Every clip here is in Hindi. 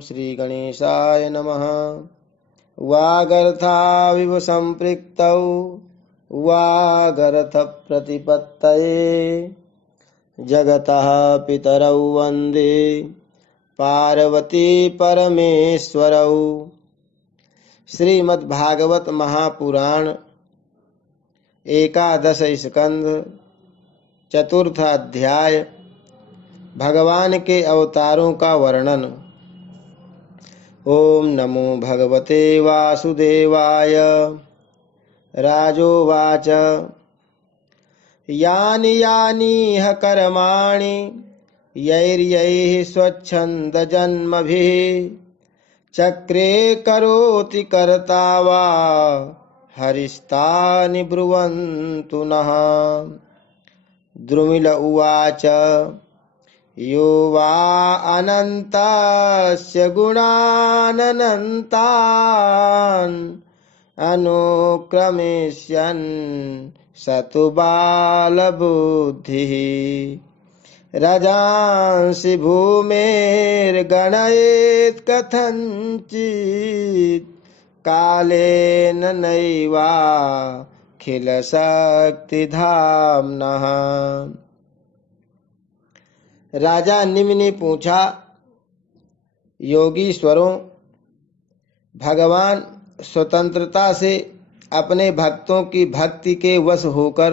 श्री गणेशाय नमः। वागर्थाविव संपृक्तौ वागर्थ प्रतिपत्तये जगतः पितरौ वन्दे पार्वती परमेश्वरौ। श्रीमद्भागवत महापुराण एकादश स्कंध चतुर्थ अध्याय भगवान के अवतारों का वर्णन। ओम नमो भगवते वासुदेवाय। राजोवाच यानि यानिह कर्माणि यैर्यैः स्वच्छन्दजन्मभिः चक्रे करोति कर्ता वा हरिस्तानि ब्रुवन्तु नः। द्रुमिल उवाच यो वा अनन्तस्य गुणानन्तान् अनुक्रमिष्यन् स तु बालबुद्धिः। रजांसि भूमेर्गणयेत् कथञ्चित् कालेन नैवाखिलशक्तिधाम्नः। राजा निमि ने पूछा, योगीश्वरों, भगवान स्वतंत्रता से अपने भक्तों की भक्ति के वश होकर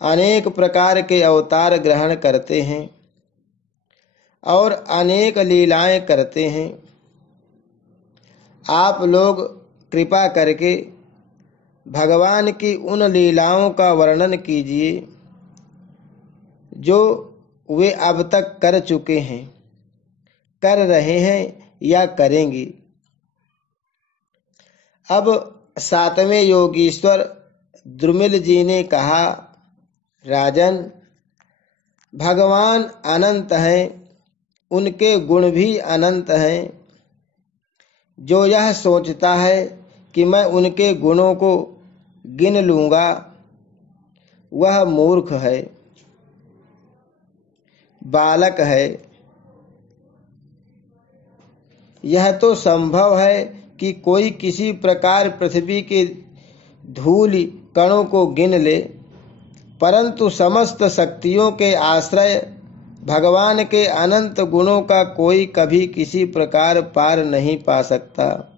अनेक प्रकार के अवतार ग्रहण करते हैं और अनेक लीलाएं करते हैं। आप लोग कृपा करके भगवान की उन लीलाओं का वर्णन कीजिए जो वे अब तक कर चुके हैं, कर रहे हैं या करेंगे। अब सातवें योगीश्वर द्रुमिल जी ने कहा, राजन, भगवान अनंत हैं, उनके गुण भी अनंत हैं। जो यह सोचता है कि मैं उनके गुणों को गिन लूंगा, वह मूर्ख है, बालक है। यह तो संभव है कि कोई किसी प्रकार पृथ्वी के धूल कणों को गिन ले, परंतु समस्त शक्तियों के आश्रय भगवान के अनंत गुणों का कोई कभी किसी प्रकार पार नहीं पा सकता।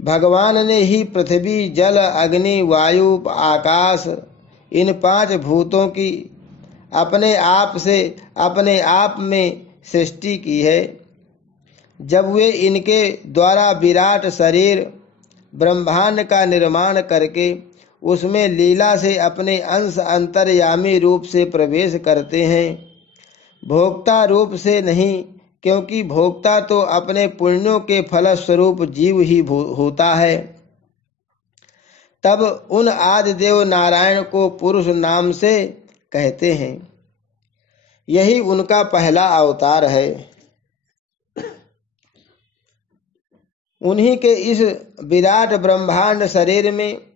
भगवान ने ही पृथ्वी, जल, अग्नि, वायु, आकाश, इन पांच भूतों की अपने आप से अपने आप में सृष्टि की है। जब वे इनके द्वारा विराट शरीर ब्रह्मांड का निर्माण करके उसमें लीला से अपने अंश अंतर्यामी रूप से प्रवेश करते हैं, भोक्ता रूप से नहीं, क्योंकि भोक्ता तो अपने पुण्यों के फलस्वरूप जीव ही होता है, तब उन आदिदेव नारायण को पुरुष नाम से कहते हैं। यही उनका पहला अवतार है। उन्हीं के इस विराट ब्रह्मांड शरीर में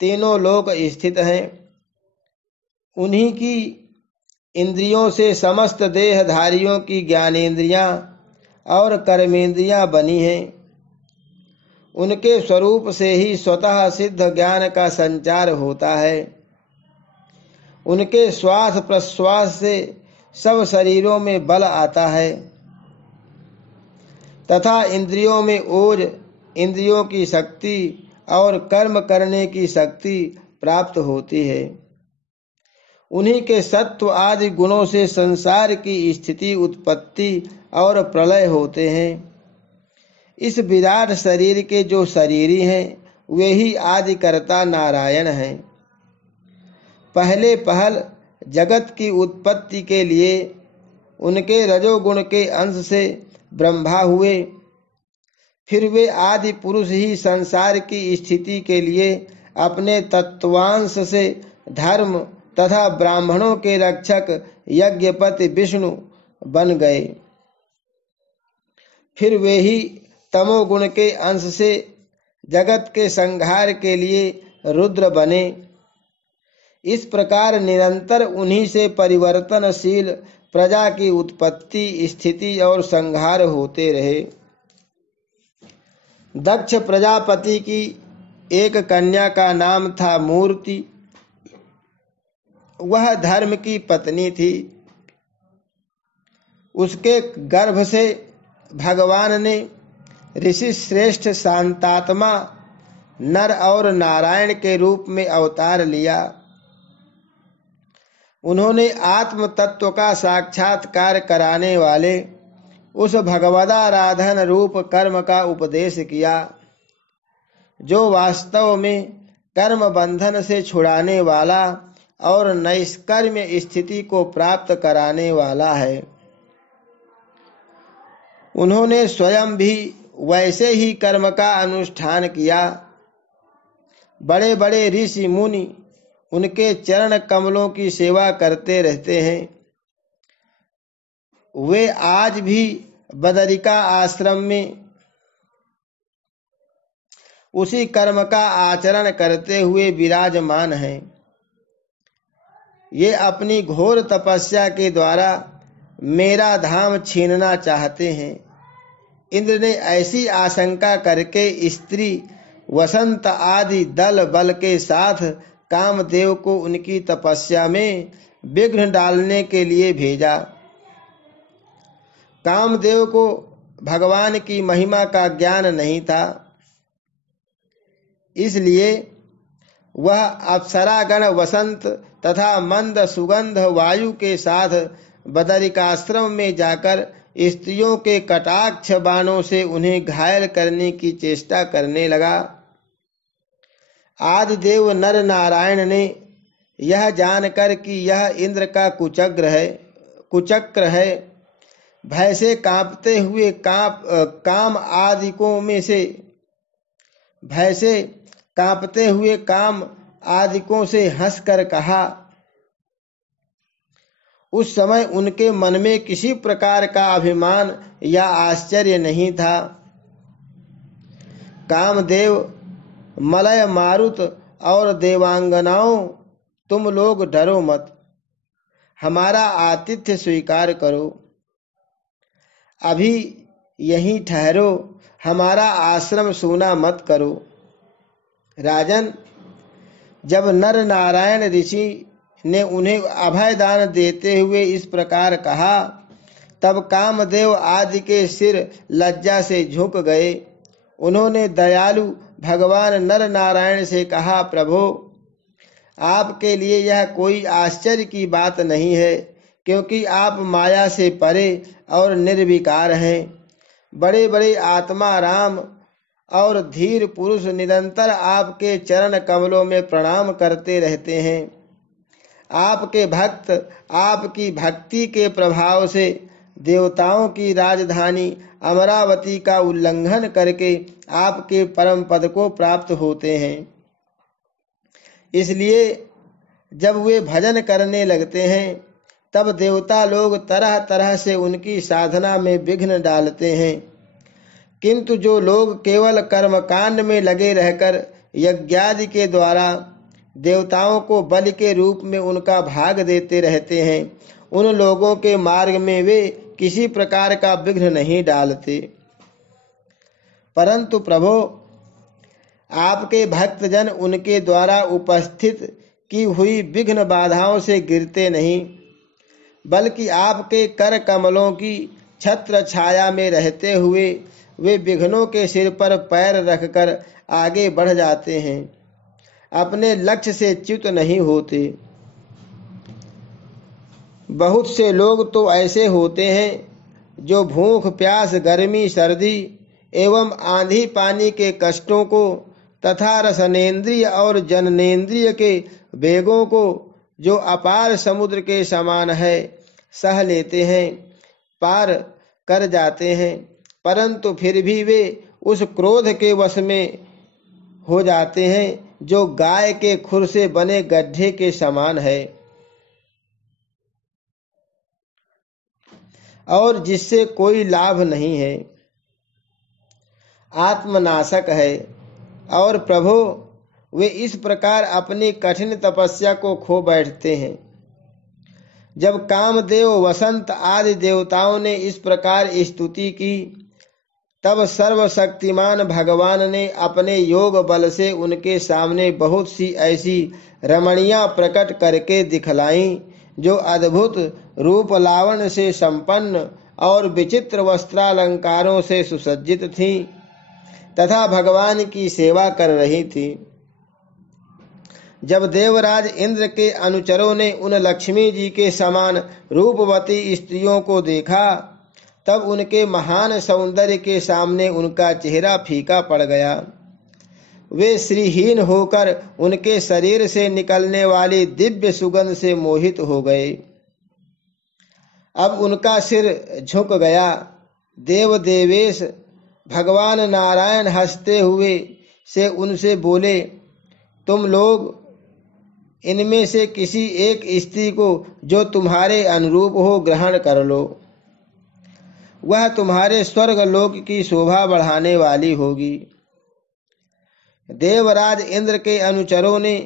तीनों लोक स्थित हैं। उन्हीं की इंद्रियों से समस्त देहधारियों की ज्ञानेंद्रियां और कर्मेंद्रियां बनी हैं। उनके स्वरूप से ही स्वतः सिद्ध ज्ञान का संचार होता है। उनके श्वास प्रश्वास से सब शरीरों में बल आता है तथा इंद्रियों में ओज, इंद्रियों की शक्ति और कर्म करने की शक्ति प्राप्त होती है। उन्हीं के सत्व आदि गुणों से संसार की स्थिति, उत्पत्ति और प्रलय होते हैं। इस विराट शरीर के जो शरीरी हैं, वे ही आदिकर्ता नारायण हैं। पहले पहल जगत की उत्पत्ति के लिए उनके रजोगुण के अंश से ब्रह्मा हुए, फिर वे आदि पुरुष ही संसार की स्थिति के लिए अपने तत्वांश से धर्म तथा ब्राह्मणों के रक्षक यज्ञपति विष्णु बन गए। फिर वे ही तमोगुण के अंश से जगत के संहार के लिए रुद्र बने। इस प्रकार निरंतर उन्हीं से परिवर्तनशील प्रजा की उत्पत्ति, स्थिति और संहार होते रहे। दक्ष प्रजापति की एक कन्या का नाम था मूर्ति। वह धर्म की पत्नी थी। उसके गर्भ से भगवान ने ऋषि श्रेष्ठ शांतात्मा नर और नारायण के रूप में अवतार लिया। उन्होंने आत्म तत्व का साक्षात्कार कराने वाले उस भगवदाराधन रूप कर्म का उपदेश किया, जो वास्तव में कर्म बंधन से छुड़ाने वाला और नैष्कर्म्य स्थिति को प्राप्त कराने वाला है। उन्होंने स्वयं भी वैसे ही कर्म का अनुष्ठान किया। बड़े बड़े ऋषि मुनि उनके चरण कमलों की सेवा करते रहते हैं। वे आज भी बदरिका आश्रम में उसी कर्म का आचरण करते हुए विराजमान हैं। ये अपनी घोर तपस्या के द्वारा मेरा धाम छीनना चाहते हैं। इंद्र ने ऐसी आशंका करके स्त्री वसंत आदि दल बल के साथ कामदेव को उनकी तपस्या में विघ्न डालने के लिए भेजा। कामदेव को भगवान की महिमा का ज्ञान नहीं था, इसलिए वह अप्सरागण वसंत तथा मंद सुगंध वायु के साथ बदरिकाश्रम में जाकर स्त्रियों के कटाक्ष बाणों से उन्हें घायल करने की चेष्टा करने लगा। आदिदेव नर नारायण ने यह जानकर कि यह इंद्र का कुचक्र है, भय से कांपते हुए काम आदिकों से हंसकर कहा। उस समय उनके मन में किसी प्रकार का अभिमान या आश्चर्य नहीं था। कामदेव, मलय मारुत और देवांगनाओं, तुम लोग डरो मत, हमारा आतिथ्य स्वीकार करो। अभी यहीं ठहरो, हमारा आश्रम सूना मत करो। राजन, जब नर नारायण ऋषि ने उन्हें अभय दान देते हुए इस प्रकार कहा, तब कामदेव आदि के सिर लज्जा से झुक गए। उन्होंने दयालु भगवान नर नारायण से कहा, प्रभो, आपके लिए यह कोई आश्चर्य की बात नहीं है, क्योंकि आप माया से परे और निर्विकार हैं। बड़े बड़े आत्मा राम और धीर पुरुष निरंतर आपके चरण कमलों में प्रणाम करते रहते हैं। आपके भक्त आपकी भक्ति के प्रभाव से देवताओं की राजधानी अमरावती का उल्लंघन करके आपके परम पद को प्राप्त होते हैं। इसलिए जब वे भजन करने लगते हैं, तब देवता लोग तरह तरह से उनकी साधना में विघ्न डालते हैं। किंतु जो लोग केवल कर्मकांड में लगे रहकर यज्ञादि के द्वारा देवताओं को बलि के रूप में उनका भाग देते रहते हैं, उन लोगों के मार्ग में वे किसी प्रकार का विघ्न नहीं डालते। परंतु प्रभो, आपके भक्तजन उनके द्वारा उपस्थित की हुई विघ्न बाधाओं से गिरते नहीं, बल्कि आपके कर कमलों की छत्र छाया में रहते हुए वे विघ्नों के सिर पर पैर रखकर आगे बढ़ जाते हैं, अपने लक्ष्य से च्युत नहीं होते। बहुत से लोग तो ऐसे होते हैं जो भूख प्यास, गर्मी सर्दी एवं आंधी पानी के कष्टों को तथा रसनेन्द्रिय और जननेन्द्रिय के वेगों को, जो अपार समुद्र के समान है, सह लेते हैं, पार कर जाते हैं, परंतु फिर भी वे उस क्रोध के वश में हो जाते हैं जो गाय के खुर से बने गड्ढे के समान है और जिससे कोई लाभ नहीं है, आत्मनाशक है। और प्रभो, वे इस प्रकार अपनी कठिन तपस्या को खो बैठते हैं। जब कामदेव, वसंत आदि देवताओं ने इस प्रकार स्तुति की, तब सर्वशक्तिमान भगवान ने अपने योग बल से उनके सामने बहुत सी ऐसी रमणियां प्रकट करके दिखलाईं जो अद्भुत रूप लावण्य से संपन्न और विचित्र वस्त्रालंकारों से सुसज्जित थीं तथा भगवान की सेवा कर रही थी। जब देवराज इंद्र के अनुचरों ने उन लक्ष्मी जी के समान रूपवती स्त्रियों को देखा, तब उनके महान सौंदर्य के सामने उनका चेहरा फीका पड़ गया। वे श्रीहीन होकर उनके शरीर से निकलने वाली दिव्य सुगंध से मोहित हो गए। अब उनका सिर झुक गया। देव देवेश भगवान नारायण हंसते हुए से उनसे बोले, तुम लोग इनमें से किसी एक स्त्री को जो तुम्हारे अनुरूप हो ग्रहण कर लो, वह तुम्हारे स्वर्ग लोक की शोभा बढ़ाने वाली होगी। देवराज इंद्र के अनुचरों ने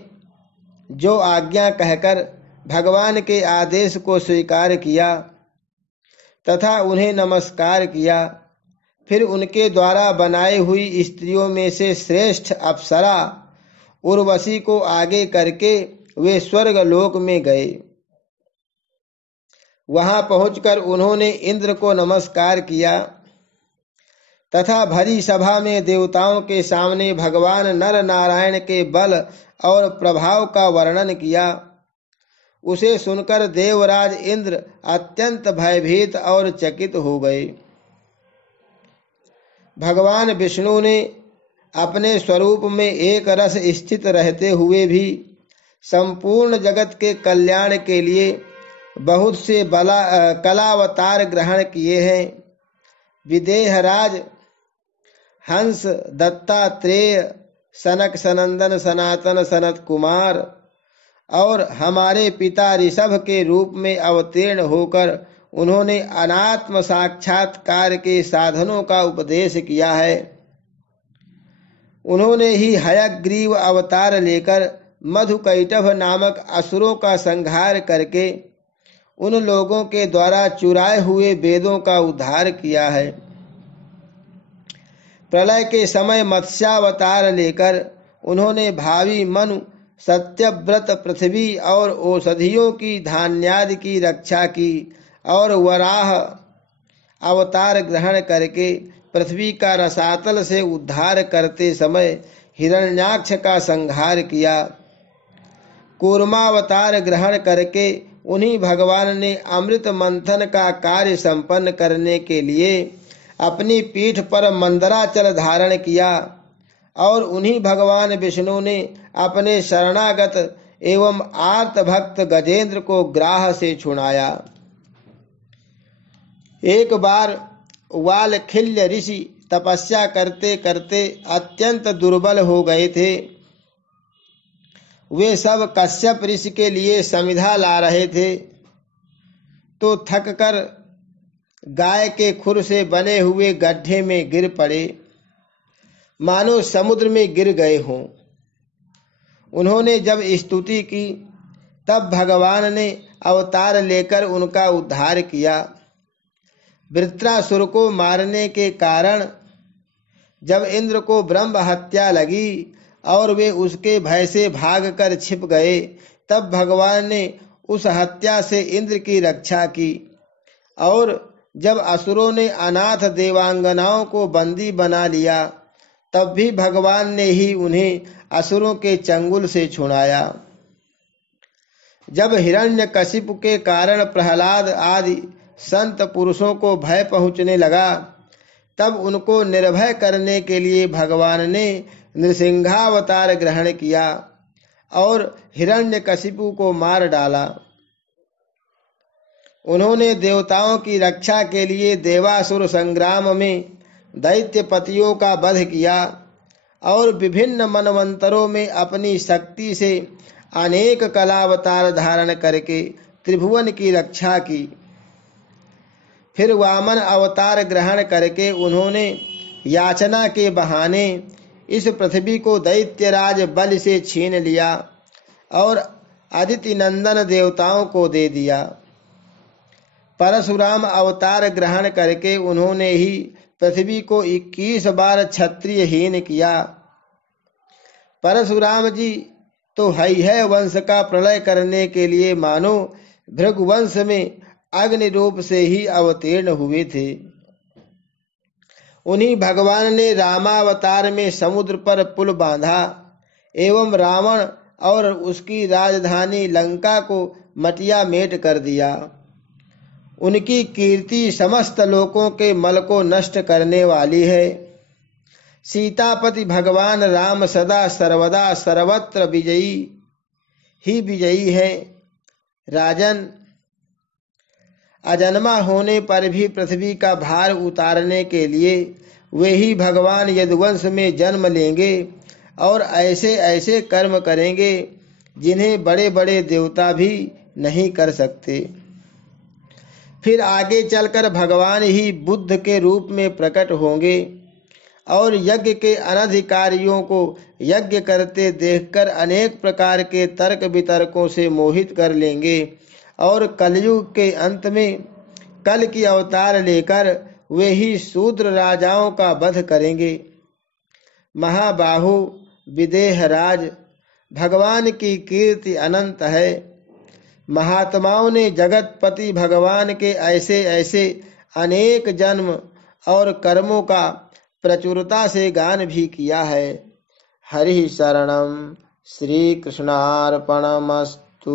जो आज्ञा कहकर भगवान के आदेश को स्वीकार किया तथा उन्हें नमस्कार किया, फिर उनके द्वारा बनाई हुई स्त्रियों में से श्रेष्ठ अप्सरा उर्वशी को आगे करके वे स्वर्ग लोक में गए। वहां पहुंचकर उन्होंने इंद्र को नमस्कार किया तथा भरी सभा में देवताओं के सामने भगवान नर नारायण के बल और प्रभाव का वर्णन किया। उसे सुनकर देवराज इंद्र अत्यंत भयभीत और चकित हो गए। भगवान विष्णु ने अपने स्वरूप में एक रस स्थित रहते हुए भी संपूर्ण जगत के कल्याण के लिए बहुत से कलावतार ग्रहण किए हैं। विदेहराज, हंस, दत्तात्रेय, सनक सनंदन, सनातन, सनत कुमार और हमारे पिता ऋषभ के रूप में अवतीर्ण होकर उन्होंने अनात्म साक्षात्कार के साधनों का उपदेश किया है। उन्होंने ही हयग्रीव अवतार लेकर मधुकैटभ नामक असुरों का संहार करके उन लोगों के द्वारा चुराए हुए वेदों का उद्धार किया है। प्रलय के समय मत्स्यावतार लेकर उन्होंने भावी मनु, सत्यव्रत, पृथ्वी और औषधियों की, धान्यादि की रक्षा की और वराह अवतार ग्रहण करके पृथ्वी का रसातल से उद्धार करते समय हिरण्याक्ष का संहार किया। कूर्मावतार ग्रहण करके उन्हीं भगवान ने अमृत मंथन का कार्य संपन्न करने के लिए अपनी पीठ पर मंदराचल धारण किया और उन्हीं भगवान विष्णु ने अपने शरणागत एवं आर्त भक्त गजेंद्र को ग्राह से छुड़ाया। एक बार वालखिल्य ऋषि तपस्या करते करते अत्यंत दुर्बल हो गए थे। वे सब कश्यप ऋषि के लिए समिधा ला रहे थे तो थक कर गाय के खुर से बने हुए गड्ढे में गिर पड़े, मानो समुद्र में गिर गए हों। उन्होंने जब स्तुति की तब भगवान ने अवतार लेकर उनका उद्धार किया। वृत्रासुर को मारने के कारण जब इंद्र को ब्रह्म हत्या लगी और वे उसके भय से भागकर छिप गए, तब भगवान ने उस हत्या से इंद्र की रक्षा की। और जब असुरों ने अनाथ देवांगनाओं को बंदी बना लिया, तब भी भगवान ने ही उन्हें असुरों के चंगुल से छुड़ाया। जब हिरण्यकशिपु के कारण प्रहलाद आदि संत पुरुषों को भय पहुंचने लगा, तब उनको निर्भय करने के लिए भगवान ने नृसिंहावतार ग्रहण किया और हिरण्यकशिपु को मार डाला। उन्होंने देवताओं की रक्षा के लिए देवासुर संग्राम में दैत्यपतियों का वध किया और विभिन्न मनवंतरों में अपनी शक्ति से अनेक कलावतार धारण करके त्रिभुवन की रक्षा की। फिर वामन अवतार ग्रहण करके उन्होंने याचना के बहाने इस पृथ्वी को दैत्यराज बल से छीन लिया और अदिति नंदन देवताओं को दे दिया। परशुराम अवतार ग्रहण करके उन्होंने ही पृथ्वी को 21 बार क्षत्रियहीन किया। परशुराम जी तो है वंश का प्रलय करने के लिए मानो भृगुवंश में अग्नि रूप से ही अवतीर्ण हुए थे। उन्हीं भगवान ने रामावतार में समुद्र पर पुल बांधा एवं रावण और उसकी राजधानी लंका को मटिया मेट कर दिया। उनकी कीर्ति समस्त लोकों के मल को नष्ट करने वाली है। सीतापति भगवान राम सदा सर्वदा सर्वत्र विजयी ही विजयी है। राजन, अजन्मा होने पर भी पृथ्वी का भार उतारने के लिए वे ही भगवान यदुवंश में जन्म लेंगे और ऐसे ऐसे कर्म करेंगे जिन्हें बड़े बड़े देवता भी नहीं कर सकते। फिर आगे चलकर भगवान ही बुद्ध के रूप में प्रकट होंगे और यज्ञ के अनधिकारियों को यज्ञ करते देखकर अनेक प्रकार के तर्क वितर्कों से मोहित कर लेंगे और कलयुग के अंत में कल की अवतार लेकर वे ही शूद्र राजाओं का वध करेंगे। महाबाहु विदेहराज, भगवान की कीर्ति अनंत है। महात्माओं ने जगतपति भगवान के ऐसे ऐसे अनेक जन्म और कर्मों का प्रचुरता से गान भी किया है। हरि शरणम, श्री कृष्णार्पणमस्तु।